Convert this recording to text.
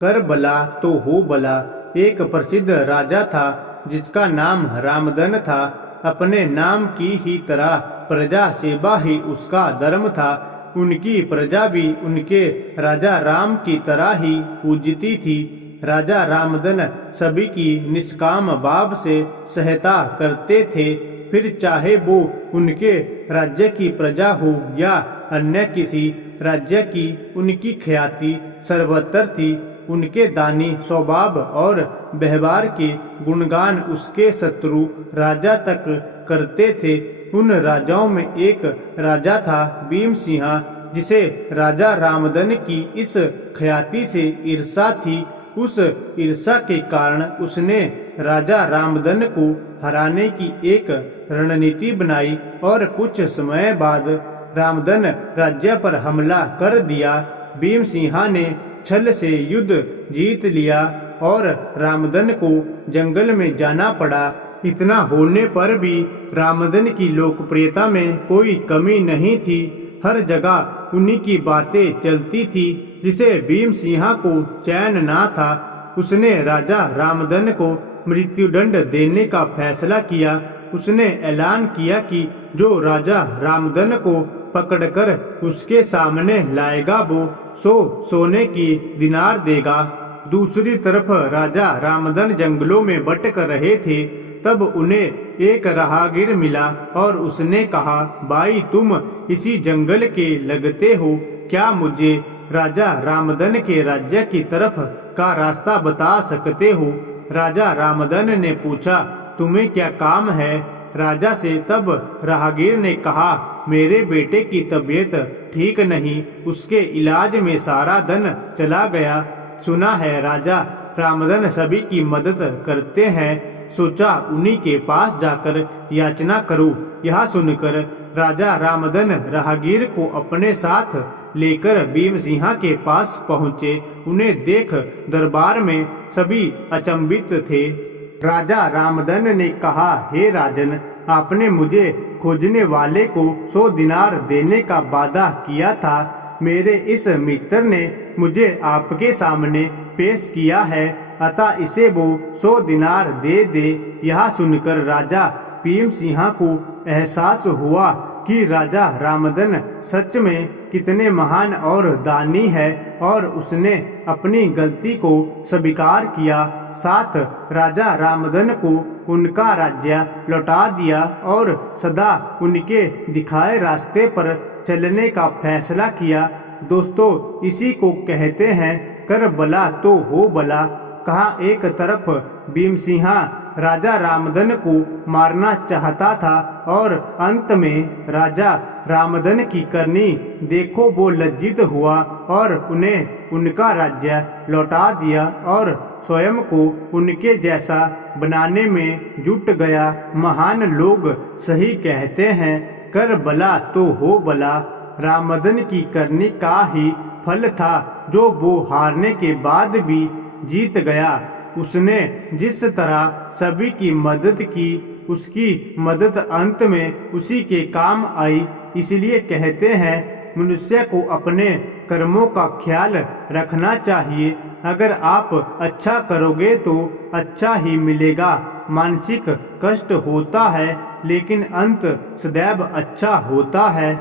कर भला तो हो भला। एक प्रसिद्ध राजा था जिसका नाम रामदन था। अपने नाम की ही तरह प्रजा सेवा ही उसका धर्म था। उनकी प्रजा भी उनके राजा राम की तरह ही पूजती थी। राजा रामदन सभी की निष्काम भाव से सहायता करते थे। फिर चाहे वो उनके राज्य की प्रजा हो या अन्य किसी राज्य की, उनकी ख्याति सर्वत्र थी। उनके दानी स्वभाव और व्यवहार के गुणगान उसके शत्रु राजा तक करते थे। उन राजाओं में एक राजा था भीमसिंहा, जिसे राजा रामदन की इस ख्याति से ईर्ष्या थी। उस ईर्ष्या के कारण उसने राजा रामदन को हराने की एक रणनीति बनाई और कुछ समय बाद रामदन राज्य पर हमला कर दिया। भीमसिंहा ने छल से युद्ध जीत लिया और रामदन को जंगल में जाना पड़ा। इतना होने पर भी रामदन की लोकप्रियता में कोई कमी नहीं थी। हर जगह उन्हीं की बातें चलती थी, जिसे भीमसिंहा को चैन ना था। उसने राजा रामदन को मृत्युदंड देने का फैसला किया। उसने ऐलान किया कि जो राजा रामदन को पकड़कर उसके सामने लाएगा वो 100 सोने की दिनार देगा। दूसरी तरफ राजा रामदन जंगलों में भटक रहे थे। तब उन्हें एक राहगीर मिला और उसने कहा, भाई तुम इसी जंगल के लगते हो, क्या मुझे राजा रामदन के राज्य की तरफ का रास्ता बता सकते हो? राजा रामदन ने पूछा, तुम्हें क्या काम है? राजा से तब राहगीर ने कहा, मेरे बेटे की तबीयत ठीक नहीं, उसके इलाज में सारा धन चला गया। सुना है राजा रामदन सभी की मदद करते हैं, सोचा उन्हीं के पास जाकर याचना करूं। यह सुनकर राजा रामदन राहगीर को अपने साथ लेकर भीमसिंहा के पास पहुँचे। उन्हें देख दरबार में सभी अचंभित थे। राजा रामदन ने कहा, हे राजन, आपने मुझे खोजने वाले को 100 दिनार देने का वादा किया था। मेरे इस मित्र ने मुझे आपके सामने पेश किया है, अतः इसे वो 100 दिनार दे दे। यह सुनकर राजा भीमसिंहा को एहसास हुआ कि राजा रामदन सच में कितने महान और दानी है, और उसने अपनी गलती को स्वीकार किया। साथ राजा रामदन को उनका राज्य लौटा दिया और सदा उनके दिखाए रास्ते पर चलने का फैसला किया। दोस्तों, इसी को कहते हैं कर भला तो हो भला। कहा एक तरफ भीमसिंहा राजा रामदन को मारना चाहता था और अंत में राजा रामदन की करनी देखो वो लज्जित हुआ और उन्हें उनका राज्य लौटा दिया और स्वयं को उनके जैसा बनाने में जुट गया। महान लोग सही कहते हैं, कर भला तो हो भला। रामदन की करनी का ही फल था जो वो हारने के बाद भी जीत गया। उसने जिस तरह सभी की मदद की, उसकी मदद अंत में उसी के काम आई। इसलिए कहते हैं, मनुष्य को अपने कर्मों का ख्याल रखना चाहिए। अगर आप अच्छा करोगे तो अच्छा ही मिलेगा। मानसिक कष्ट होता है, लेकिन अंत सदैव अच्छा होता है।